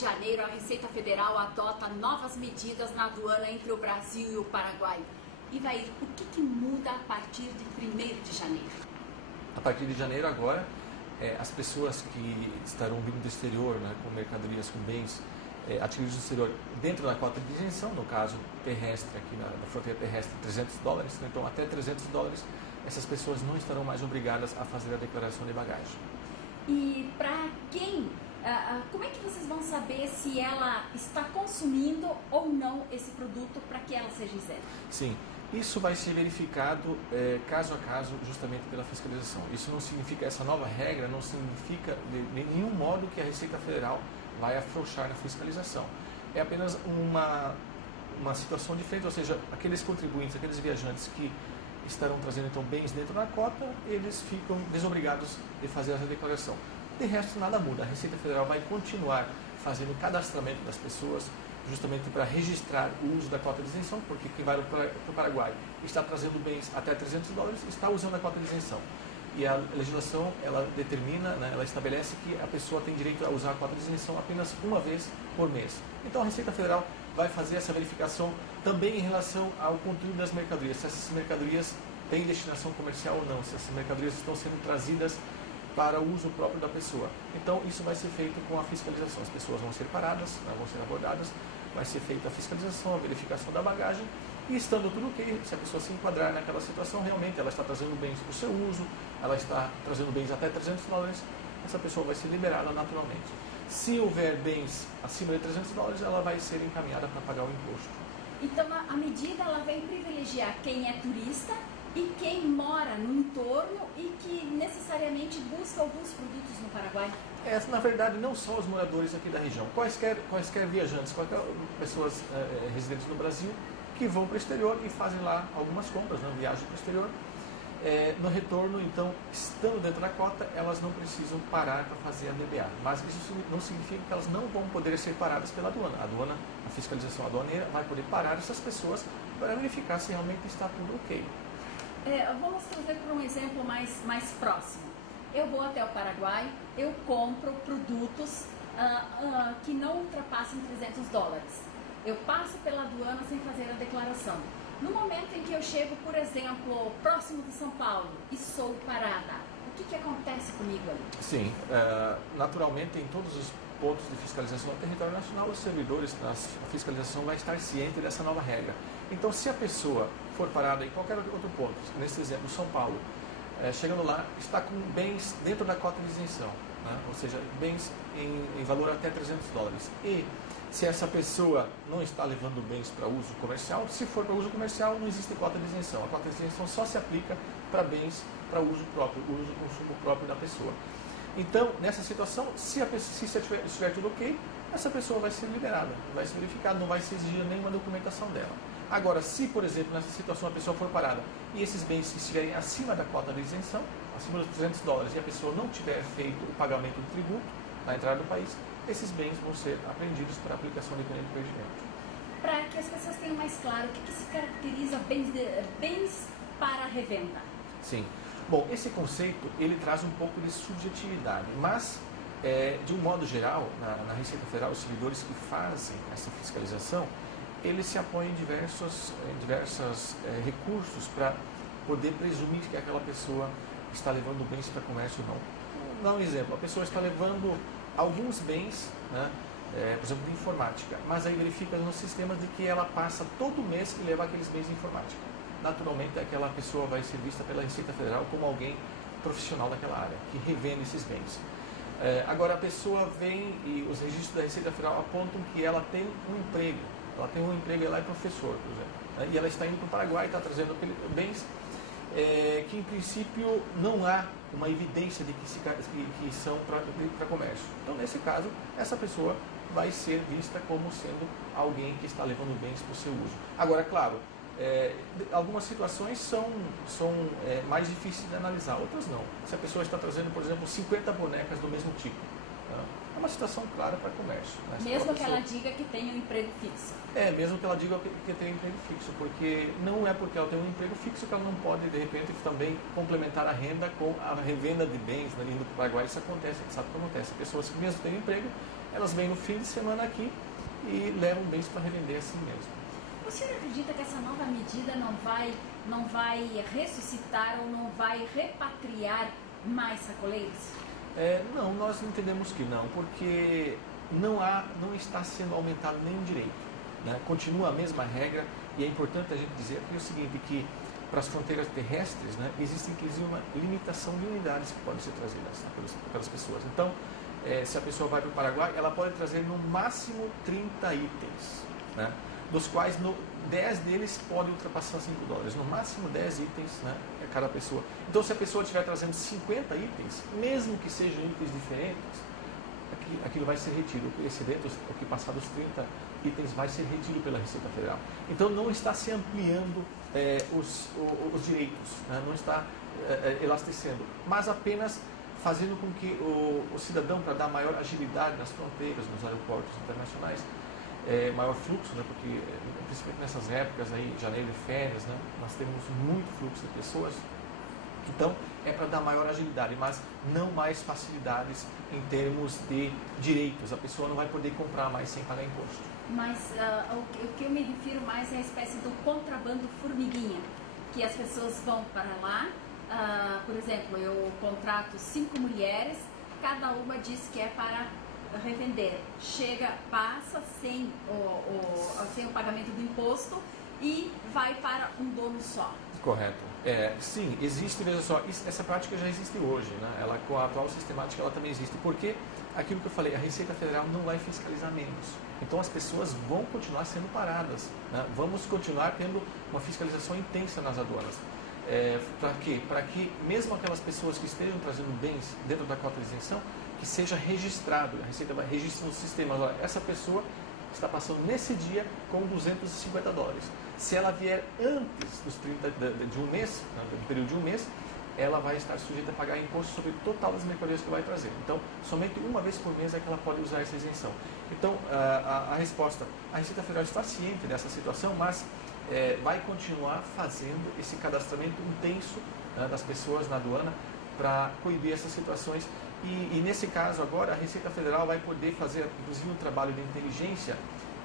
janeiro, a Receita Federal adota novas medidas na aduana entre o Brasil e o Paraguai. Ivair, o que muda a partir de 1º de janeiro? A partir de janeiro agora, as pessoas que estarão vindo do exterior, né, com mercadorias, com bens adquiridos no exterior, dentro da cota de isenção, no caso terrestre, aqui na fronteira terrestre, $300, né, então até $300, essas pessoas não estarão mais obrigadas a fazer a declaração de bagagem. E para quem, como é que vocês vão saber se ela está consumindo ou não esse produto para que ela seja isenta? Sim, isso vai ser verificado caso a caso, justamente pela fiscalização. Isso não significa, essa nova regra não significa de nenhum modo que a Receita Federal vai afrouxar na fiscalização. É apenas uma situação diferente, ou seja, aqueles contribuintes, aqueles viajantes que estarão trazendo então bens dentro da cota, eles ficam desobrigados de fazer essa declaração. De resto, nada muda. A Receita Federal vai continuar fazendo o cadastramento das pessoas, justamente para registrar o uso da cota de isenção, porque quem vai para o Paraguai está trazendo bens até $300, está usando a cota de isenção. E a legislação, ela determina, né, ela estabelece que a pessoa tem direito a usar a cota de isenção apenas uma vez por mês. Então a Receita Federal vai fazer essa verificação também em relação ao conteúdo das mercadorias, se essas mercadorias têm destinação comercial ou não, se essas mercadorias estão sendo trazidas para o uso próprio da pessoa. Então isso vai ser feito com a fiscalização. As pessoas vão ser paradas, vão ser abordadas, vai ser feita a fiscalização, a verificação da bagagem, e estando tudo ok, se a pessoa se enquadrar naquela situação, realmente ela está trazendo bens para o seu uso, ela está trazendo bens até $300, essa pessoa vai ser liberada naturalmente. Se houver bens acima de $300, ela vai ser encaminhada para pagar o imposto. Então a medida ela vem privilegiar quem é turista e quem mora no entorno e que necessariamente busca alguns produtos no Paraguai? Na verdade, não só os moradores aqui da região, quaisquer viajantes, quaisquer pessoas residentes no Brasil que vão para o exterior e fazem lá algumas compras, né, viagem para o exterior. No retorno, então, estando dentro da cota, elas não precisam parar para fazer a DBA. Mas isso não significa que elas não vão poder ser paradas pela aduana. A fiscalização aduaneira vai poder parar essas pessoas para verificar se realmente está tudo ok. Vamos trazer para um exemplo mais próximo. Eu vou até o Paraguai, eu compro produtos que não ultrapassam $300. Eu passo pela aduana sem fazer a declaração. No momento em que eu chego, por exemplo, próximo de São Paulo e sou parada, o que acontece comigo ali? Sim, naturalmente em todos os pontos de fiscalização do território nacional, os servidores da fiscalização vai estar ciente dessa nova regra. Então, se a pessoa for parada em qualquer outro ponto, nesse exemplo, São Paulo, chegando lá, está com bens dentro da cota de isenção, né? Ou seja, bens em valor até $300. E se essa pessoa não está levando bens para uso comercial, se for para uso comercial, não existe cota de isenção. A cota de isenção só se aplica para bens para uso próprio, uso e consumo próprio da pessoa. Então, nessa situação, se estiver tudo ok, essa pessoa vai ser liberada, vai ser verificada, não vai se exigir nenhuma documentação dela. Agora, se, por exemplo, nessa situação a pessoa for parada e esses bens estiverem acima da cota de isenção, acima dos $300, e a pessoa não tiver feito o pagamento do tributo na entrada do país, esses bens vão ser apreendidos para aplicação de pena de perdimento. Para que as pessoas tenham mais claro, o que se caracteriza bens para revenda? Sim. Bom, esse conceito, ele traz um pouco de subjetividade, mas, de um modo geral, na Receita Federal, os servidores que fazem essa fiscalização, eles se apoiam em diversos recursos para poder presumir que aquela pessoa está levando bens para comércio ou não. Vou dar um exemplo, a pessoa está levando alguns bens, né, por exemplo, de informática, mas aí verifica no sistema de que ela passa todo mês e leva aqueles bens de informática. Naturalmente, aquela pessoa vai ser vista pela Receita Federal como alguém profissional daquela área, que revende esses bens. Agora, a pessoa vem e os registros da Receita Federal apontam que ela tem um emprego, ela é professor, por exemplo, né, e ela está indo para o Paraguai e está trazendo bens que, em princípio, não há uma evidência de que são para comércio. Então, nesse caso, essa pessoa vai ser vista como sendo alguém que está levando bens para o seu uso. Agora, claro, algumas situações são mais difíceis de analisar, outras não. Se a pessoa está trazendo, por exemplo, 50 bonecas do mesmo tipo, Né? É uma situação clara para comércio. Né? Mesmo que ela diga que tem um emprego fixo. Mesmo que ela diga que tem um emprego fixo, porque não é porque ela tem um emprego fixo que ela não pode, de repente, também complementar a renda com a revenda de bens, né? Indo para o Paraguai, isso acontece, sabe o que acontece? Pessoas que mesmo têm emprego, elas vêm no fim de semana aqui e levam bens para revender assim mesmo. O senhor acredita que essa nova medida não vai ressuscitar ou não vai repatriar mais sacoleiros? Não, nós entendemos que não, porque não está sendo aumentado nenhum direito. Né? Continua a mesma regra e é importante a gente dizer aqui o seguinte, que para as fronteiras terrestres, né, existe inclusive uma limitação de unidades que podem ser trazidas, né, pelas pessoas. Então, se a pessoa vai para o Paraguai, ela pode trazer no máximo 30 itens, né, dos quais 10 deles podem ultrapassar $5, no máximo 10 itens, né, cada pessoa. Então, se a pessoa estiver trazendo 50 itens, mesmo que sejam itens diferentes, aquilo vai ser retido. O excedente, o que passar dos 30 itens, vai ser retido pela Receita Federal. Então, não está se ampliando os direitos, né? Não está elastecendo, mas apenas fazendo com que o cidadão, para dar maior agilidade nas fronteiras, nos aeroportos internacionais, maior fluxo, né? Porque principalmente nessas épocas aí, janeiro e férias, né? Nós temos muito fluxo de pessoas. Então, é para dar maior agilidade, mas não mais facilidades em termos de direitos. A pessoa não vai poder comprar mais sem pagar imposto. Mas o que eu me refiro mais é a espécie do contrabando formiguinha, que as pessoas vão para lá, por exemplo, eu contrato 5 mulheres, cada uma diz que é para revender. Chega, passa sem o pagamento do imposto e vai para um dono só. Correto. Sim, existe, veja só, essa prática já existe hoje, né? Ela, com a atual sistemática, ela também existe. Porque, aquilo que eu falei, a Receita Federal não vai fiscalizar menos. Então, as pessoas vão continuar sendo paradas, né? Vamos continuar tendo uma fiscalização intensa nas aduanas. Para quê? Para que, mesmo aquelas pessoas que estejam trazendo bens dentro da cota de isenção, que seja registrado, a Receita vai registrar no sistema. Olha, essa pessoa está passando nesse dia com $250. Se ela vier antes dos 30 de um mês, no período de um mês, ela vai estar sujeita a pagar imposto sobre o total das mercadorias que vai trazer. Então, somente uma vez por mês é que ela pode usar essa isenção. Então, a resposta, a Receita Federal está ciente dessa situação, mas vai continuar fazendo esse cadastramento intenso das pessoas na aduana para coibir essas situações. E nesse caso agora, a Receita Federal vai poder fazer, inclusive, um trabalho de inteligência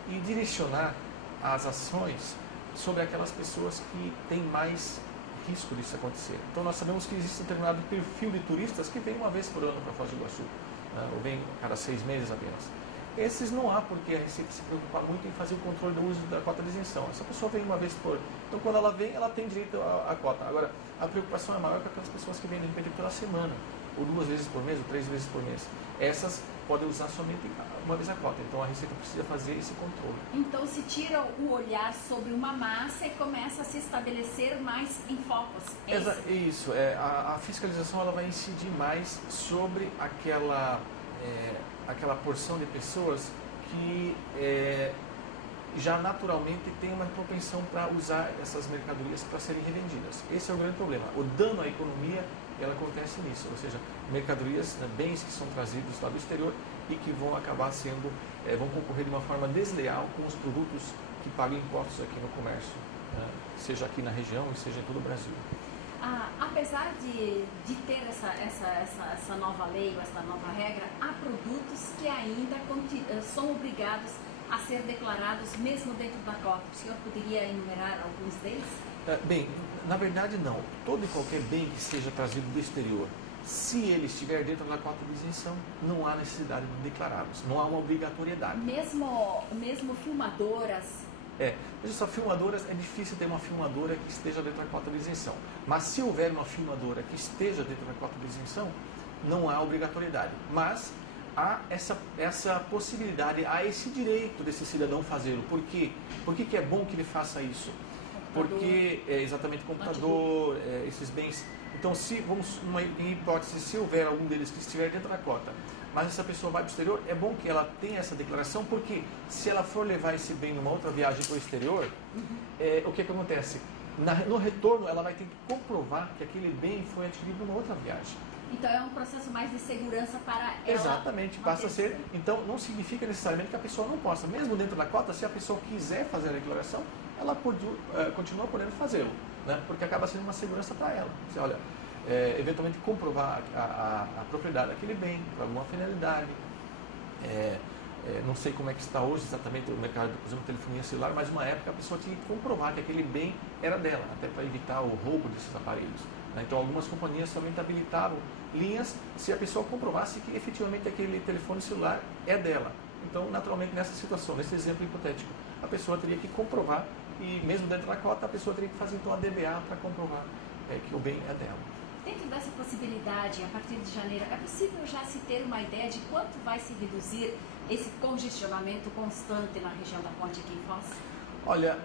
e direcionar as ações sobre aquelas pessoas que têm mais risco disso acontecer. Então, nós sabemos que existe um determinado perfil de turistas que vem uma vez por ano para Foz do Iguaçu, ou vem a cada 6 meses apenas. Esses não há por que a Receita se preocupar muito em fazer o controle do uso da cota de isenção. Essa pessoa vem uma vez por ano. Então, quando ela vem, ela tem direito à cota. Agora, a preocupação é maior com aquelas pessoas que vêm, de repente, pela semana, ou 2 vezes por mês, ou 3 vezes por mês. Essas podem usar somente uma vez a cota. Então, a Receita precisa fazer esse controle. Então, se tira o olhar sobre uma massa e começa a se estabelecer mais em focos. Isso. A fiscalização ela vai incidir mais sobre aquela porção de pessoas que já naturalmente tem uma propensão para usar essas mercadorias para serem revendidas. Esse é o grande problema. O dano à economia, ela acontece nisso, ou seja, mercadorias, bens que são trazidos lá do exterior e que vão acabar vão concorrer de uma forma desleal com os produtos que pagam impostos aqui no comércio, seja aqui na região e seja em todo o Brasil. Apesar de ter essa nova lei, ou essa nova regra, há produtos que ainda são obrigados a ser declarados mesmo dentro da cota. O senhor poderia enumerar alguns deles? Bem, na verdade não. Todo e qualquer bem que seja trazido do exterior, se ele estiver dentro da cota de isenção, não há necessidade de declará-los. Não há uma obrigatoriedade. Mesmo filmadoras? Veja só, filmadoras, é difícil ter uma filmadora que esteja dentro da cota de isenção. Mas se houver uma filmadora que esteja dentro da cota de isenção, não há obrigatoriedade. Mas há essa possibilidade, há esse direito desse cidadão fazê-lo. Por quê? Por que é bom que ele faça isso? Porque exatamente computador, esses bens. Então, em hipótese, se houver algum deles que estiver dentro da cota, mas essa pessoa vai para o exterior, é bom que ela tenha essa declaração, porque se ela for levar esse bem numa outra viagem para o exterior, o que acontece? No retorno, ela vai ter que comprovar que aquele bem foi adquirido numa outra viagem. Então é um processo mais de segurança para ela. Exatamente, passa a ser. Então não significa necessariamente que a pessoa não possa, mesmo dentro da cota, se a pessoa quiser fazer a declaração, ela continua podendo fazê-lo, né? Porque acaba sendo uma segurança para ela. Você olha, eventualmente comprovar a propriedade daquele bem para alguma finalidade. Não sei como é que está hoje exatamente o mercado, por exemplo, telefonia celular, mas uma época a pessoa tinha que comprovar que aquele bem era dela, até para evitar o roubo desses aparelhos, né? Então algumas companhias somente habilitavam linhas se a pessoa comprovasse que efetivamente aquele telefone celular é dela. Então, naturalmente, nessa situação, nesse exemplo hipotético, a pessoa teria que comprovar e mesmo dentro da cota a pessoa teria que fazer então a DBA para comprovar que o bem é dela. Dentro dessa possibilidade, a partir de janeiro, é possível já se ter uma ideia de quanto vai se reduzir esse congestionamento constante na região da ponte aqui em Foz? Olha,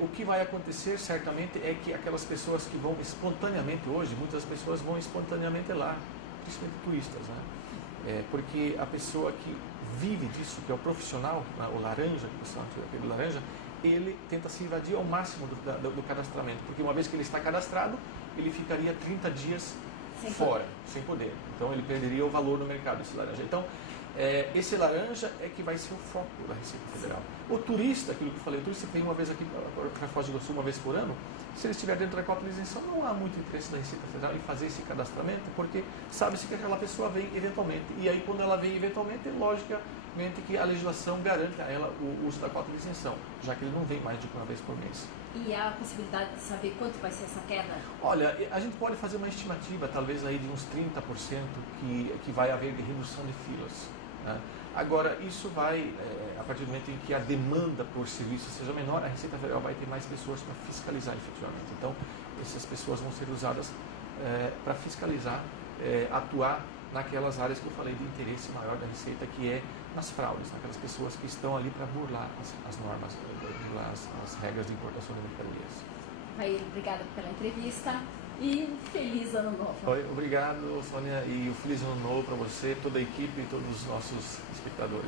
o que vai acontecer certamente é que aquelas pessoas que vão espontaneamente hoje, muitas pessoas vão espontaneamente lá, principalmente turistas, né? Porque a pessoa que vive disso, que é o profissional, né, o laranja, que você aquele laranja, ele tenta se invadir ao máximo do cadastramento, porque uma vez que ele está cadastrado, ele ficaria 30 dias fora, sem poder. Então ele perderia o valor no mercado, esse laranja. Então, esse laranja é que vai ser o foco da Receita Federal. O turista, aquilo que eu falei, o turista vem uma vez aqui para Foz do Iguaçu, uma vez por ano, se ele estiver dentro da cota de isenção, não há muito interesse da Receita Federal em fazer esse cadastramento, porque sabe-se que aquela pessoa vem eventualmente. E aí, quando ela vem eventualmente, logicamente que a legislação garante a ela o uso da cota de isenção, já que ele não vem mais de uma vez por mês. E há a possibilidade de saber quanto vai ser essa queda? Olha, a gente pode fazer uma estimativa, talvez aí de uns 30% que vai haver de redução de filas, né? Agora, isso vai, a partir do momento em que a demanda por serviço seja menor, a Receita Federal vai ter mais pessoas para fiscalizar efetivamente. Então, essas pessoas vão ser usadas para fiscalizar, atuar naquelas áreas que eu falei de interesse maior da Receita, que é nas fraudes, naquelas pessoas que estão ali para burlar as normas, burlar as regras de importação de mercadorias. Raí, obrigada pela entrevista e um feliz ano novo. Obrigado, Sônia, e um feliz ano novo para você, toda a equipe e todos os nossos espectadores.